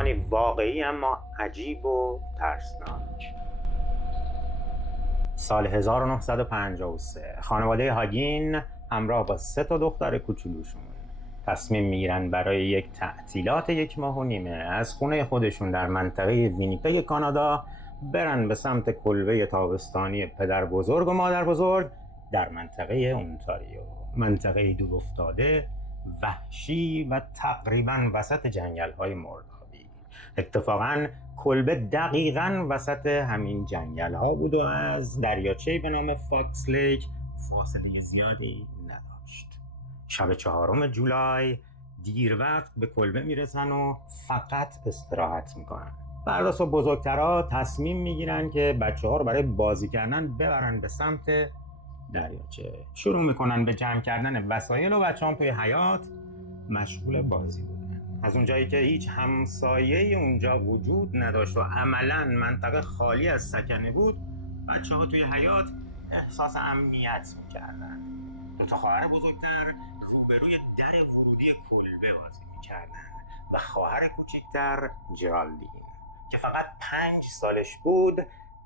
داستانی واقعی اما عجیب و ترسناک. سال 1953 خانواده هاگین همراه با 3 دختر کوچولوشون تصمیم میگیرن برای یک تعطیلات 1.5 ماه از خونه خودشون در منطقه وینیپگ کانادا برن به سمت کلبه تابستانی پدر بزرگ و مادر بزرگ در منطقه اونتاریو. منطقه دور افتاده، وحشی و تقریباً وسط جنگل‌های مردابی. اتفاقاً کلبه دقیقاً وسط همین جنگل‌ها بود و از دریاچه‌ای به نام فاکس لیک فاصله زیادی نداشت. شب 4 جولای دیر وقت به کلبه میرسن و فقط استراحت میکنن. فردا صبح بزرگترها تصمیم میگیرن که بچه‌ها رو برای بازی کردن ببرن به سمت دریاچه. شروع میکنن به جمع کردن وسایل و بچه‌ها توی حیاط مشغول بازی بودن. از اونجایی که هیچ همسایه‌ای اونجا وجود نداشت و عملاً منطقه خالی از سکنه بود، بچه‌ها توی حیاط احساس امنیت میکردن. 2 خواهر بزرگتر روبروی در ورودی کلبه بازی میکردن و خواهر کوچکتر جرالدین که فقط 5 سالش بود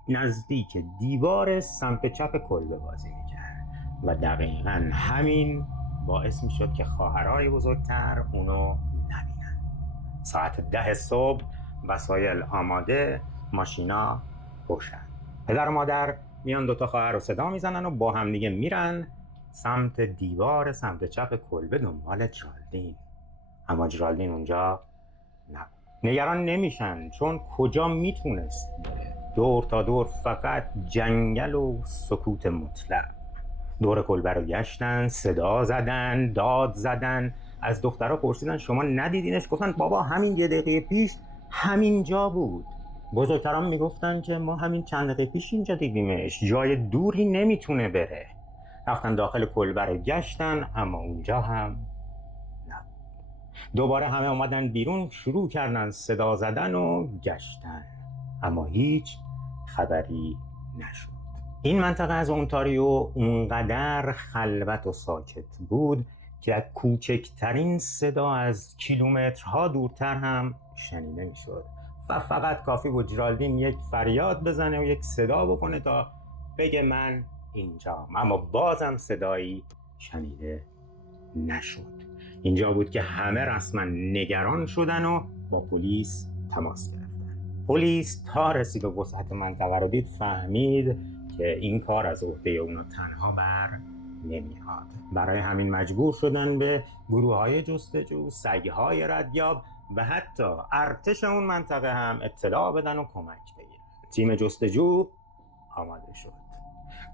نزدیک دیوار سمت چپ کلبه بازی میکرد و دقیقاً همین باعث میشد که خواهرای بزرگتر اونو نبینن. ساعت 10 صبح وسایل آماده، ماشینا روشن. پدر و مادر میان 2 خواهر رو صدا میزنن و با همدیگه میرن سمت دیوار سمت چپ کلبه دنبال جرالدین. اما جرالدین اونجا نبود. نگران نمیشن چون کجا میتونست بره؟ دور تا دور فقط جنگل و سکوت مطلق. دور کلبه رو گشتن، صدا زدن، داد زدن. از دخترها پرسیدن شما ندیدینش؟ گفتن بابا همین 1 دقیقه پیش همین جا بود. بزرگتران میگفتن که ما همین چند دقیقه پیش اینجا دیدیمش، جای دوری نمیتونه بره. رفتن داخل کلبه رو گشتن اما اونجا هم نه. دوباره همه اومدن بیرون، شروع کردن صدا زدن و گشتن اما هیچ خبری نشد. این منطقه از اونتاریو اونقدر خلوت و ساکت بود که کوچکترین صدا از کیلومترها دورتر هم شنیده میشد و فقط کافی بود جرالدین یک فریاد بزنه و یک صدا بکنه تا بگه من اینجام، اما بازم صدایی شنیده نشد. اینجا بود که همه رسما نگران شدن و با پلیس تماس گرفتن. پلیس تا رسید و وسعت منطقه رو دید فهمید که این کار از عهده اونا تنها بر نمیاد. برای همین مجبور شدن به گروه‌های جستجو، سگ‌های ردیاب و حتی ارتش اون منطقه هم اطلاع بدن و کمک بگیرن. تیم جستجو آماده شد.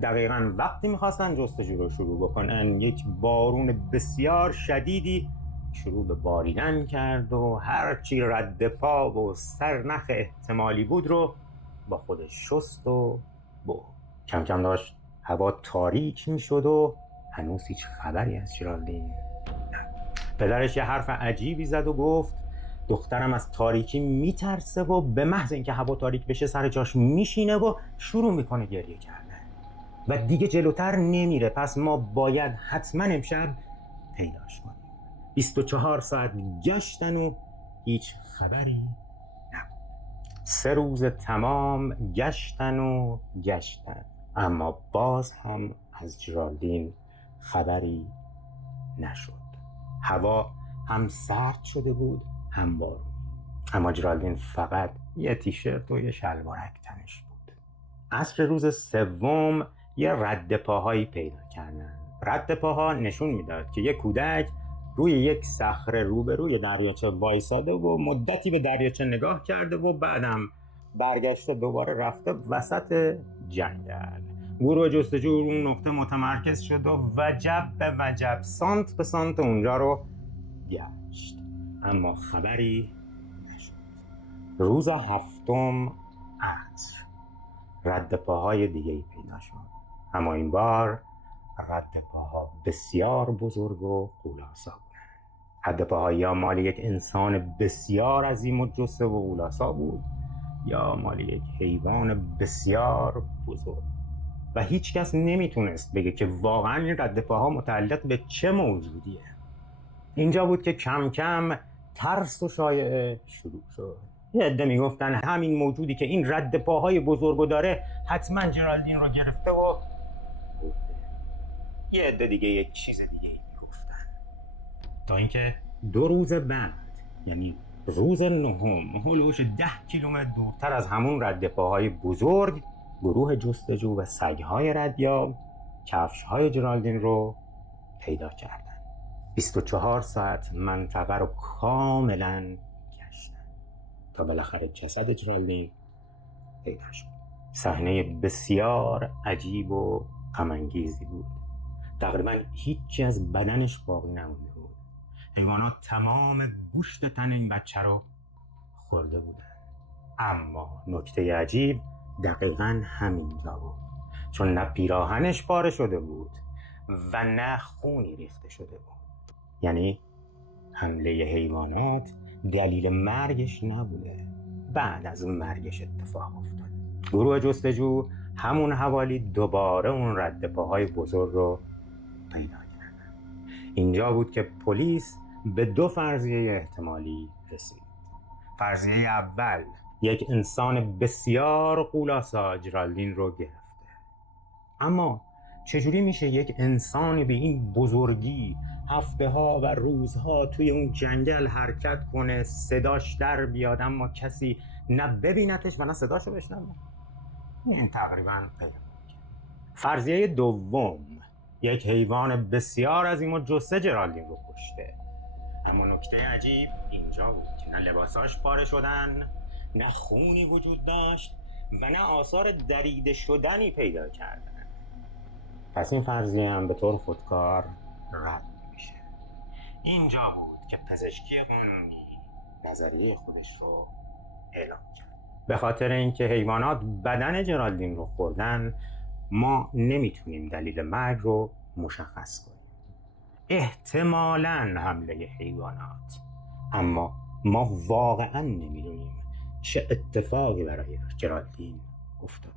دقیقاً وقتی میخواستن جستجو رو شروع بکنن یک بارون بسیار شدیدی شروع به باریدن کرد و هرچی رد پا و سرنخ احتمالی بود رو با خودش شست و برد. کم کم داشت هوا تاریک میشد و هنوز هیچ خبری از جرالدین. پدرش یه حرف عجیبی زد و گفت دخترم از تاریکی میترسه و به محض اینکه هوا تاریک بشه سر جاش میشینه و شروع میکنه گریه کردن و دیگه جلوتر نمیره، پس ما باید حتما امشب پیداش کنیم. 24 ساعت گشتن و هیچ خبری نبود. 3 روز تمام گشتن و گشتن اما باز هم از جرالدین خبری نشد. هوا هم سرد شده بود هم بارون، اما جرالدین فقط یه تیشرت و یه شلوارک تنش بود. عصر روز 3 یه رد پاهایی پیدا کردن. رد پاها نشون میداد که یه کودک روی یک صخره روبروی دریاچه وایساده و مدتی به دریاچه نگاه کرده و بعدم برگشته دوباره رفته وسط جنگل. گروه جستجو اون نقطه متمرکز شد و وجب به وجب سانت به سانت اونجا رو گشت اما خبری نشد. روز 7 عصر رد پاهای دیگه‌ای پیدا شد اما این بار رد پاها بسیار بزرگ و غولاسا بود. رد پاها یا مال یک انسان بسیار عظیم و جثه و غولاسا بود یا مال یک حیوان بسیار بزرگ و هیچ کس نمیتونست بگه که واقعا این رد پاها متعلق به چه موجودیه. اینجا بود که کم کم ترس و شایعه شروع شد. یه عده میگفتن همین موجودی که این رد پاهای بزرگو داره حتما جرالدین رو گرفته و برده. یه عده دیگه یک چیز دیگه میگفتن. تا اینکه 2 روز بعد، یعنی روز 9، هلوش 10 کیلومتر دورتر از همون رد پاهای بزرگ، گروه جستجو و سگ‌های ردیاب کفش‌های جرالدین رو پیدا کردن. 24 ساعت منطقه رو کاملا گشتن تا بالاخره جسد جرالدین پیدا شد. صحنه بسیار عجیب و غم‌انگیزی بود. تقریبا هیچی از بدنش باقی نمونده بود. حیوانات تمام گوشت تن این بچه رو خورده بودن. اما نکته عجیب دقیقاً همینجا بود، چون نه پیراهنش پاره شده بود و نه خونی ریخته شده بود. یعنی حمله حیوانات دلیل مرگش نبوده، بعد از مرگش اتفاق افتاد. گروه جستجو همون حوالی دوباره اون رد پاهای بزرگ رو پیدا کردن. اینجا بود که پلیس به 2 فرضیه احتمالی رسید. فرضیه اول، یک انسان بسیار غول‌آسا جرالدین رو گرفته. اما چجوری میشه یک انسانی به این بزرگی هفته ها و روزها توی اون جنگل حرکت کنه، صداش در بیاد اما کسی نه ببینتش و نه صداشو بشنوه؟ این تقریبا غیر ممکن. فرضیه دوم، یک حیوان بسیار عظیم و جثه جرالدین رو کشته. اما نکته عجیب اینجا بود که نه لباساش پاره شدن، نه خونی وجود داشت و نه آثار دریده شدنی پیدا کردن. پس این فرضیه هم به طور خودکار رد میشه. اینجا بود که پزشکی قانونی نظریه خودش رو اعلام کرد. به خاطر اینکه حیوانات بدن جرالدین رو خوردن، ما نمیتونیم دلیل مرگ رو مشخص کنیم. احتمالاً حمله حیوانات، اما ما واقعاً نمیدونیم چه اتفاقی برای جرالدین افتاده.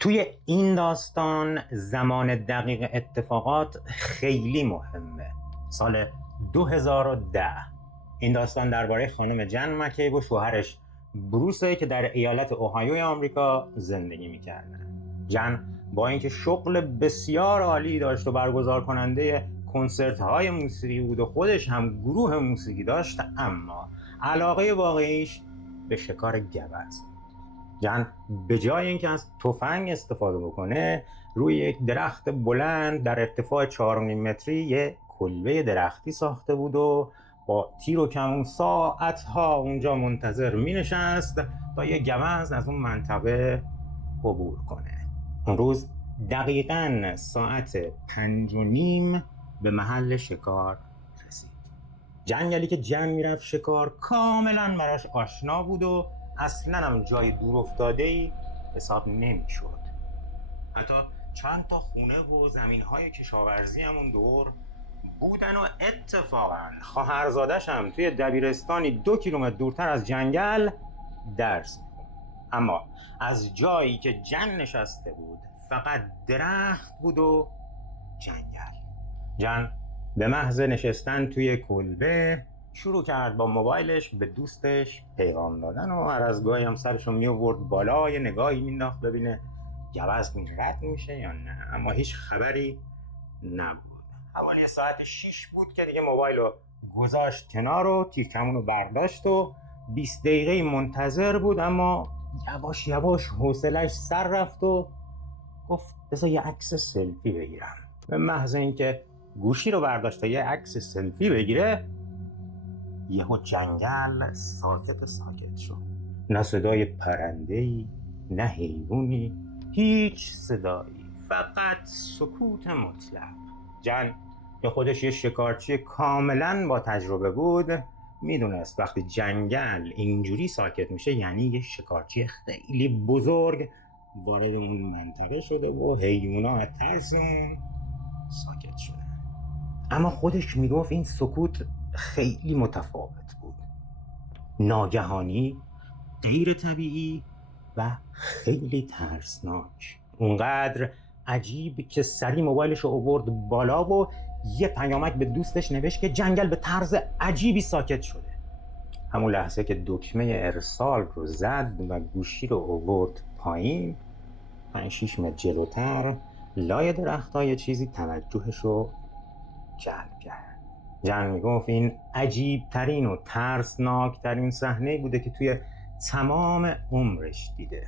توی این داستان زمان دقیق اتفاقات خیلی مهمه. سال 2010 این داستان درباره خانم جن مکیب و شوهرش بروسه که در ایالت اوهایوی آمریکا زندگی میکردن. جن با اینکه شغل بسیار عالی داشت و برگزار کننده کنسرت های موسیقی بود و خودش هم گروه موسیقی داشت، اما علاقه واقعیش به شکار گوز. جن به جای اینکه از تفنگ استفاده بکنه، روی یک درخت بلند در ارتفاع 4.5 متری یک کلبه درختی ساخته بود و با تیر و کمان ساعتها اونجا منتظر می نشست تا یک گوزن از اون منطقه عبور کنه. اون روز دقیقاً ساعت 5:30 به محل شکار رسید. جنگلی که جن میرفت شکار کاملا براش آشنا بود و اصلا هم جای دور افتاده‌ای حساب نمی‌شد. حتی چند تا خونه و زمین‌های کشاورزی همون دور بودن و اتفاقاً خواهرزادش هم توی دبیرستانی 2 کیلومتر دورتر از جنگل درس می‌خوند. اما از جایی که جن نشسته بود فقط درخت بود و جنگل. جن به محض نشستن توی کلبه شروع کرد با موبایلش به دوستش پیغام دادن و هر از گاهی هم سرشو می آورد بالا، یه نگاهی مینداخت ببینه گوزن رد میشه یا نه، اما هیچ خبری نبود. حوالی ساعت 6 بود که دیگه موبایل رو گذاشت کنار و تیرکمون رو برداشت و 20 دقیقه منتظر بود، اما یواش یواش حوصله‌اش سر رفت و گفت بذار یه عکس سلفی بگیرم. به محض اینکه گوشی رو برداشت تا یه عکس سلفی بگیره، یهو جنگل ساکت شد. نه صدای پرنده‌ای، نه حیوانی، هیچ صدایی، فقط سکوت مطلق. جن که خودش یه شکارچی کاملا با تجربه بود، میدونست وقتی جنگل اینجوری ساکت میشه یعنی یه شکارچی خیلی بزرگ وارد اون منطقه شده و حیونا از ترس اون ساکت شدن. اما خودش میگفت این سکوت خیلی متفاوت بود، ناگهانی، غیر طبیعی و خیلی ترسناک. اونقدر عجیب که سری موبایلش رو آورد بالا و یه پیامک به دوستش نوشت که جنگل به طرز عجیبی ساکت شده. همون لحظه که دکمه ارسال رو زد و گوشی رو آورد پایین، 5-6 متر جلوتر لای درخت‌ها یه چیزی توجهش رو جلب کرد. جن میگفت این عجیب ترین و ترسناک ترین صحنه بوده که توی تمام عمرش دیده.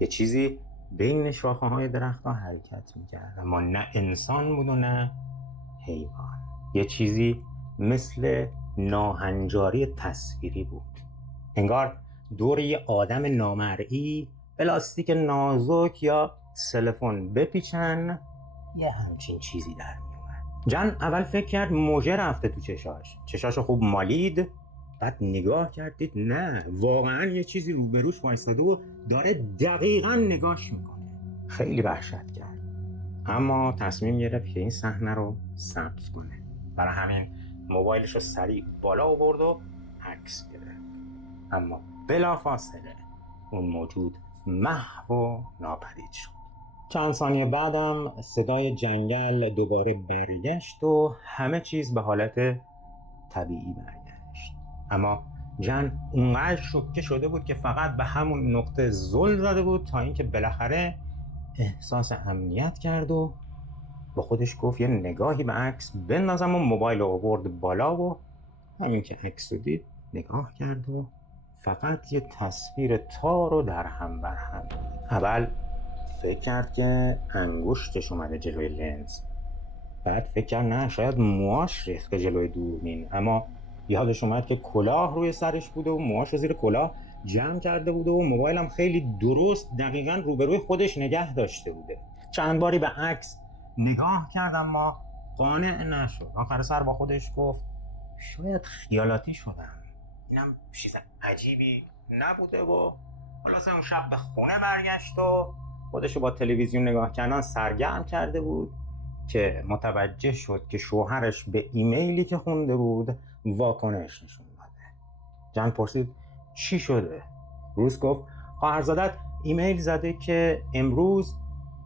یه چیزی بین شاخه‌های درخت‌ها حرکت می‌کرد، اما نه انسان بود و نه حیوان. یه چیزی مثل ناهنجاری تصویری بود. انگار دور یه آدم نامرئی پلاستیک نازک یا سلفون بپیچن، یه همچین چیزی در میومد. جن اول فکر کرد موجه رفته تو چشاشو خوب مالید، بعد نگاه کردید نه، واقعا یه چیزی روبروش وایساده و داره دقیقاً نگاش میکنه. خیلی وحشت کرد، اما تصمیم گرفت که این صحنه رو ثبت کنه. برای همین موبایلش رو سریع بالا آورد و عکس گرفت. اما بلافاصله اون موجود محو و ناپدید شد. چند ثانیه بعدم صدای جنگل دوباره برگشت و همه چیز به حالت طبیعی برگشت. اما جن اونقدر شوکه شده بود که فقط به همون نقطه زل زده بود تا اینکه بالاخره احساس امنیت کرد و با خودش گفت یه نگاهی به عکس بندازم و موبایل رو آورد بالا و همین که عکس رو دید نگاه کرد و فقط یه تصویر تار و در هم بر هم. اول فکر کرد که انگشتش اومده جلوی لنز، بعد فکر کرد نه شاید موهاش ریخته جلوی دوربین، اما یادش اومد که کلاه روی سرش بوده و موهاش رو زیر کلاه جمع کرده بوده و موبایلم خیلی درست دقیقاً روبروی خودش نگه داشته بوده. چند باری به عکس نگاه کرد اما قانع نشد. آخر سر با خودش گفت شاید خیالاتی شدم، اینم چیز عجیبی نبوده و خلاصه اون شب به خونه برگشت و خودشو با تلویزیون نگاه کردن سرگرم کرده بود که متوجه شد که شوهرش به ایمیلی که خونده بود واکنش نشون داده. جن پرسید چی شده؟ بروس گفت خواهرزادت ایمیل زده که امروز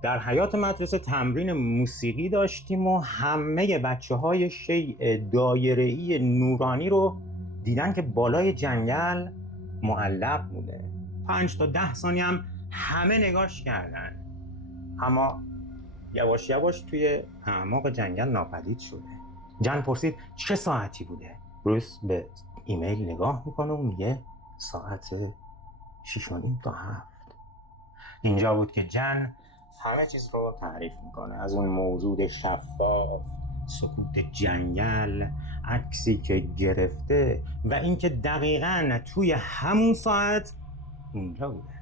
در حیاط مدرسه تمرین موسیقی داشتیم و همه بچه‌های شیء دایره‌ای نورانی رو دیدن که بالای جنگل معلق بوده. 5 تا 10 ثانیه هم همه نگاش کردن، اما یواش یواش توی اعماق جنگل ناپدید شده. جن پرسید چه ساعتی بوده؟ بروس به ایمیل نگاه میکنه و میگه ساعت 6:30 تا 7. اینجا بود که جن همه چیز رو تعریف میکنه، از اون موجود شفاف، سکوت جنگل، عکسی که گرفته و اینکه دقیقاً توی همون ساعت اونجا بوده.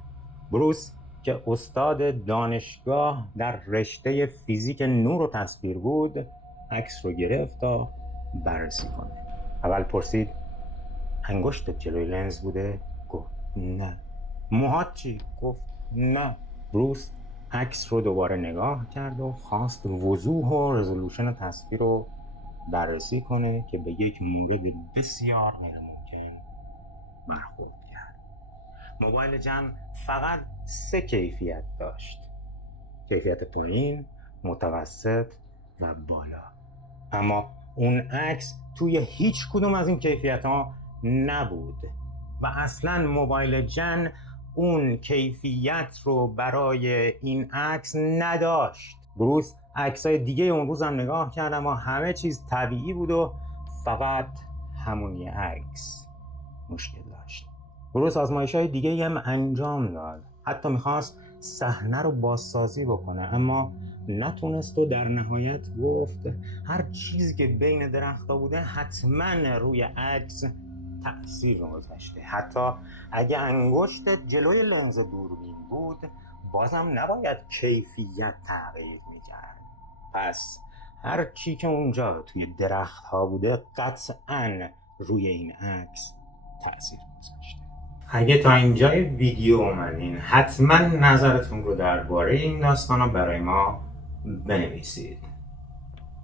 بروس که استاد دانشگاه در رشته فیزیک نور و تصویر بود عکس رو گرفت تا بررسی کنه. اول پرسید انگشتت جلوی لنز بوده؟ گفت نه. موهات چی؟ گفت نه. بروس عکس رو دوباره نگاه کرد و خواست وضوح و رزولوشن تصویر رو بررسی کنه که به یک مورد بسیار غیرممکن برخورد کرد. موبایل جن فقط 3 کیفیت داشت: کیفیت پایین، متوسط و بالا. اما اون عکس توی هیچ کدوم از این کیفیت ها نبود و اصلا موبایل جن اون کیفیت رو برای این عکس نداشت. بروس عکسای دیگه اون روز هم نگاه کرد اما همه چیز طبیعی بود و فقط همون یه عکس مشکل داشت. بروس آزمایش‌های دیگه هم انجام داد، حتی میخواست صحنه رو بازسازی بکنه اما نتونست و در نهایت گفت هر چیزی که بین درخت‌ها بوده حتما روی عکس تأثیر گذاشته. حتی اگه انگشتت جلوی لنز دوربین بود بازم نباید کیفیت تغییر میکرد. پس هر چی که اونجا توی درخت‌ها بوده قطعاً روی این عکس تأثیر گذاشته. اگه تا اینجای ویدیو اومدین حتما نظرتون رو درباره این داستانا برای ما بنویسید.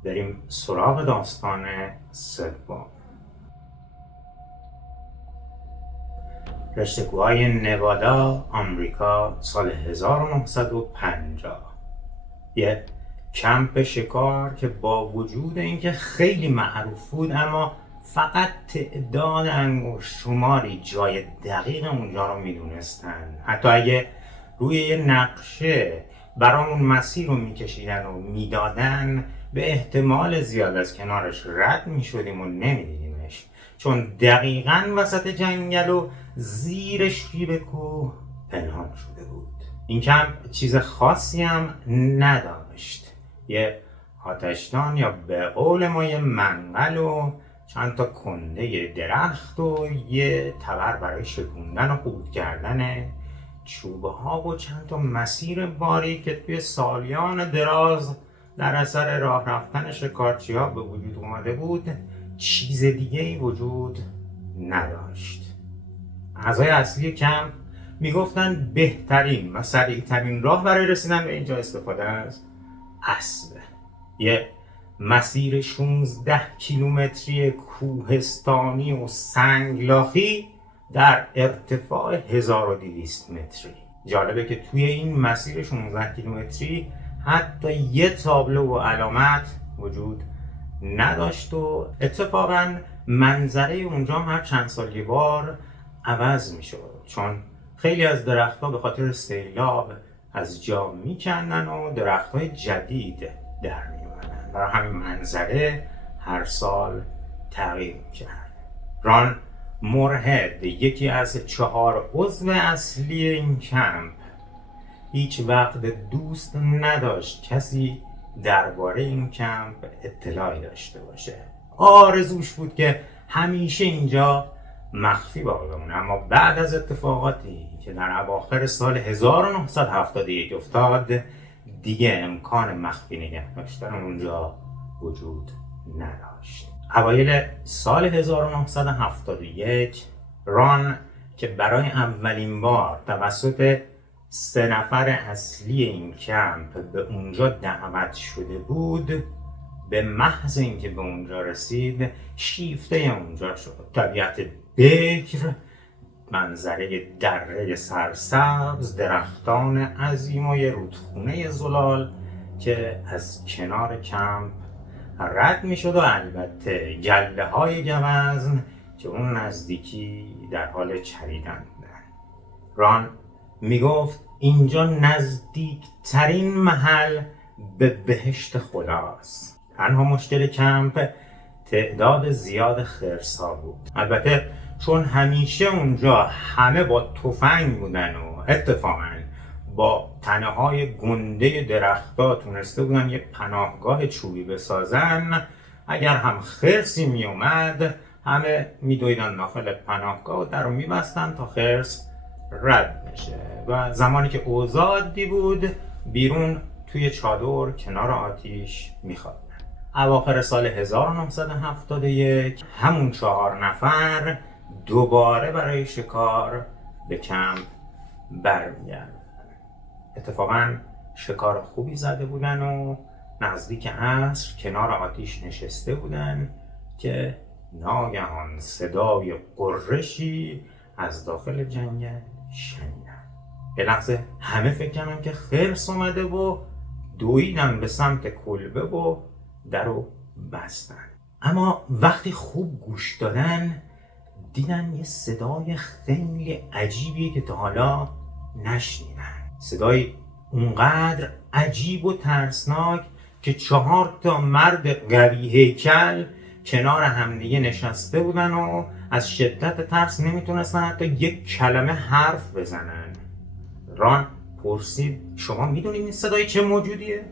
بریم سراغ داستان سوم. رشته‌کوهای نوادا، آمریکا، سال 1950. یه کمپ شکار که با وجود اینکه خیلی معروف بود اما فقط تعداد انگشت شماری جای دقیق اونجا رو میدونستن. حتی اگه روی یه نقشه برامون مسیر رو میکشیدن و میدادن به احتمال زیاد از کنارش رد میشدیم و نمیدیدیمش، چون دقیقاً وسط جنگل و زیر شیب کوه پنهان شده بود. این کمپ چیز خاصی هم نداشت. یه آتشدان یا به قول ما یه منقل و چند تا کنده درخت و یه تبر برای شکوندن و خورد کردن چوبه ها و چند تا مسیر باریک که توی سالیان دراز در اثر راه رفتن شکارچی ها به وجود اومده بود چیز دیگه ای وجود نداشت. اعضای اصلی کمپ میگفتن بهترین و سریعترین راه برای رسیدن به اینجا استفاده از اسب. یه مسیر 16 کیلومتری کوهستانی و سنگلاخی در ارتفاع 1200 متری. جالبه که توی این مسیر 16 کیلومتری حتی یه تابلو و علامت وجود نداشت و اتفاقاً منظره اونجا هر چند سال یه بار عوض میشد، چون خیلی از درختها به خاطر سیلاب از جا میکندن و درختهای جدید در میومدن. برای همین منظره هر سال تغییر میکرد. ران مورهد، یکی از 4 عضو اصلی این کمپ، هیچ وقت دوست نداشت کسی درباره این کمپ اطلاعی داشته باشه. آرزوش بود که همیشه اینجا مخفی باقی بمونه، اما بعد از اتفاقاتی که در اواخر سال 1971 افتاد دیگه امکان مخفی نگه داشتن اونجا وجود نداشت. اوایل سال 1971 ران که برای اولین بار توسط 3 نفر اصلی این کمپ به اونجا دعوت شده بود، به محض اینکه به اونجا رسید شیفته اونجا شد. طبیعت بکر، منظره دره سرسبز، درختان عظیم و یه رودخونه زلال که از کنار کمپ رد می شد و البته گله های گوزن که اون نزدیکی در حال چریدن بودن. ران می گفت اینجا نزدیکترین محل به بهشت خداست. تنها مشکل کمپ تعداد زیاد خرس‌ها بود. البته چون همیشه اونجا همه با تفنگ بودن و اتفاقاً با تنه های گنده درخت‌ها تونسته بودن یه پناهگاه چوبی بسازن، اگر هم خرسی می اومد همه می دویدن داخل پناهگاه و در رو می بستن تا خرس رد بشه و زمانی که اوضاع عادی بود بیرون توی چادر کنار آتیش می خوابیدن. اواخر سال 1971 همون 4 نفر دوباره برای شکار به کمپ برمیگردن. اتفاقاً شکار خوبی زده بودن و نزدیک عصر کنار آتیش نشسته بودن که ناگهان صدای قرشی از داخل جنگل شنیدن. یه لحظه همه فکر کردن که خرس اومده و دویدن به سمت کلبه و درو بستن. اما وقتی خوب گوش دادن دیدن یه صدای خیلی عجیبیه که تا حالا نشنیدن. صدای اونقدر عجیب و ترسناک که 4 مرد قوی هیکل کنار همدیگه نشسته بودن و از شدت ترس نمیتونستن حتی یک کلمه حرف بزنن. ران پرسید شما میدونید این صدای چه موجودیه؟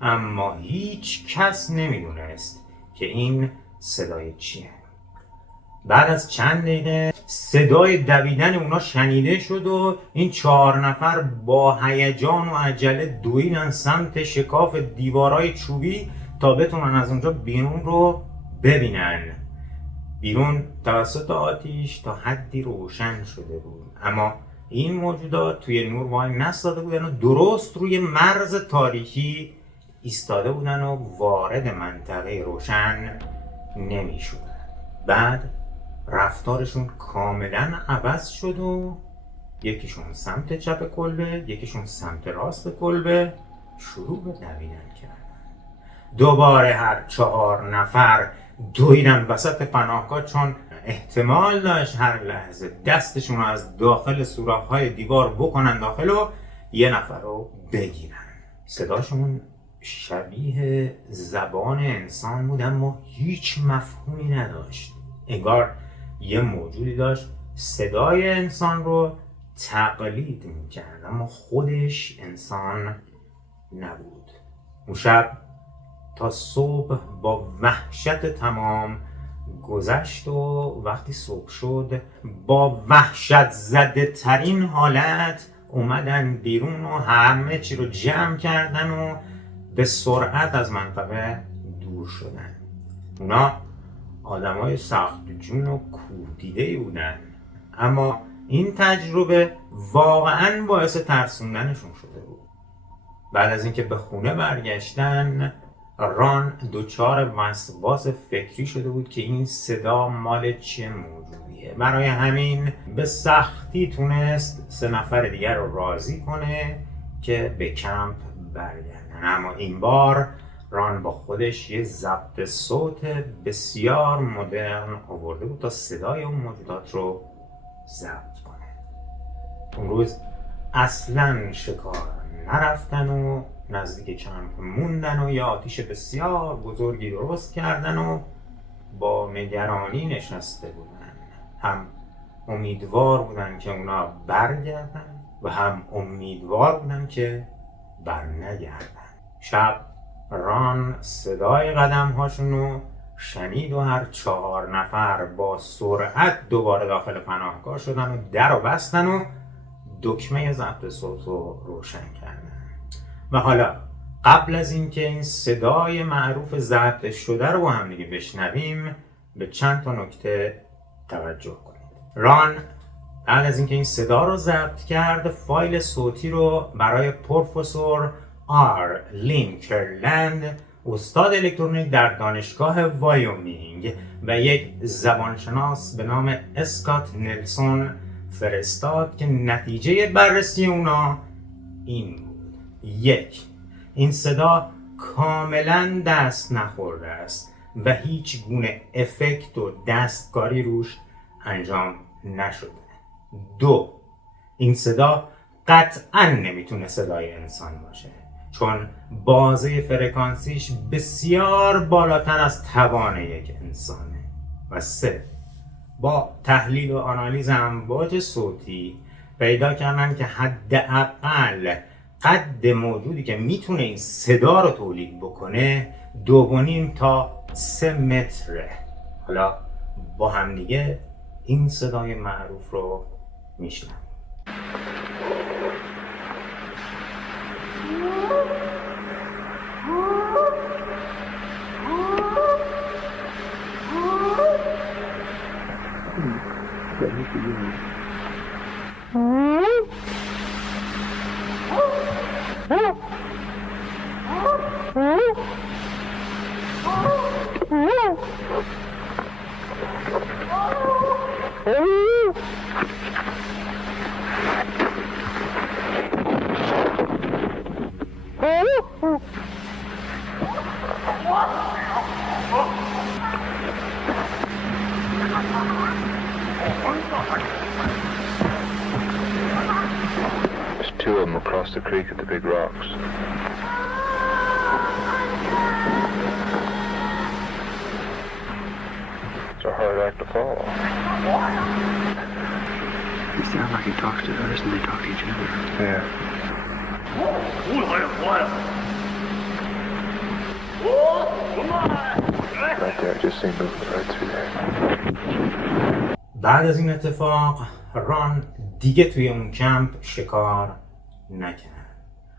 اما هیچ کس نمیدونست که این صدای چیه. بعد از چند دقیقه صدای دویدن اونا شنیده شد و این 4 نفر با هیجان و عجله دویدن سمت شکاف دیوارای چوبی تا بتونن از اونجا بیرون رو ببینن. بیرون توسط آتیش تا حدی روشن شده بود، اما این موجودات توی نور وای نستاده بودن و درست روی مرز تاریکی ایستاده بودن و وارد منطقه روشن نمی شدن. بعد رفتارشون کاملا عوض شد و یکیشون سمت چپ کلبه، یکیشون سمت راست کلبه شروع به دویدن کردن. دوباره هر 4 نفر دویدن وسط پناهگاه، چون احتمال داشت هر لحظه دستشون رو از داخل سوراخ‌های دیوار بکنن داخل و یه نفر رو بگیرن. صداشون شبیه زبان انسان بود اما هیچ مفهومی نداشت. انگار یه موجودی داشت صدای انسان رو تقلید میکرد اما خودش انسان نبود. اون شب تا صبح با وحشت تمام گذشت و وقتی صبح شد با وحشت زده ترین حالت اومدن بیرون و همه چی رو جمع کردن و به سرعت از منطقه دور شدن. اونا آدمای سخت جون و کوردیده‌ای بودن اما این تجربه واقعاً باعث ترسوندنشون شده بود. بعد از اینکه به خونه برگشتن ران دچار وسواس فکری شده بود که این صدا مال چه موجودیه. برای همین به سختی تونست 3 نفر دیگر رو راضی کنه که به کمپ برگردن. اما این بار ران با خودش یه ضبط صوت بسیار مدرن آورده بود تا صدای اون موجودات رو ضبط کنه. اون روز اصلاً شکار نرفتن و نزدیک کمپ موندن و یه آتیش بسیار بزرگی درست کردن و با نگرانی نشسته بودن. هم امیدوار بودن که اونا برگردن و هم امیدوار بودن که برنگردن. شب ران صدای قدم هاشون رو شنید و هر 4 نفر با سرعت دوباره داخل پناهگاه شدن و در رو بستن و دکمه ضبط صوت رو روشن کردن. و حالا قبل از اینکه این صدای معروف ضبط شده رو با هم دیگه بشنویم به چند تا نکته توجه کنید. ران بعد از اینکه این صدا رو ضبط کرد فایل صوتی رو برای پروفسور آر لینکرلند استاد الکترونیک در دانشگاه وایومینگ و یک زبانشناس به نام اسکات نلسون فرستاد که نتیجه بررسی اونا این بود: 1. این صدا کاملا دست نخورده است و هیچ گونه افکت و دستکاری روش انجام نشده. 2. این صدا قطعا نمیتونه صدای انسان باشه چون بازه فرکانسیش بسیار بالاتر از توان یک انسانه. و 3. با تحلیل و آنالیز امواج صوتی پیدا کردن که حداقل قد موجودی که میتونه این صدا رو تولید بکنه 2.5 تا 3 متره. حالا با همدیگه این صدای معروف رو میشنویم. There's 2 of them across the creek at the big rocks. It's a hard act to follow. He sounds like he talks to us and they talk to each other. Yeah. Right there, I just seen moving right through there. بعد از این اتفاق ران دیگه توی اون کمپ شکار نکرد،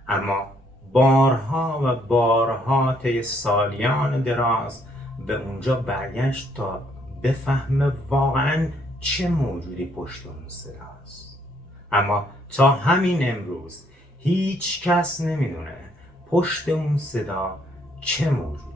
اما بارها و بارها طی سالیان دراز به اونجا برگشت تا بفهمه واقعاً چه موجودی پشت اون صداست. اما تا همین امروز هیچ کس نمیدونه پشت اون صدا چه موجودی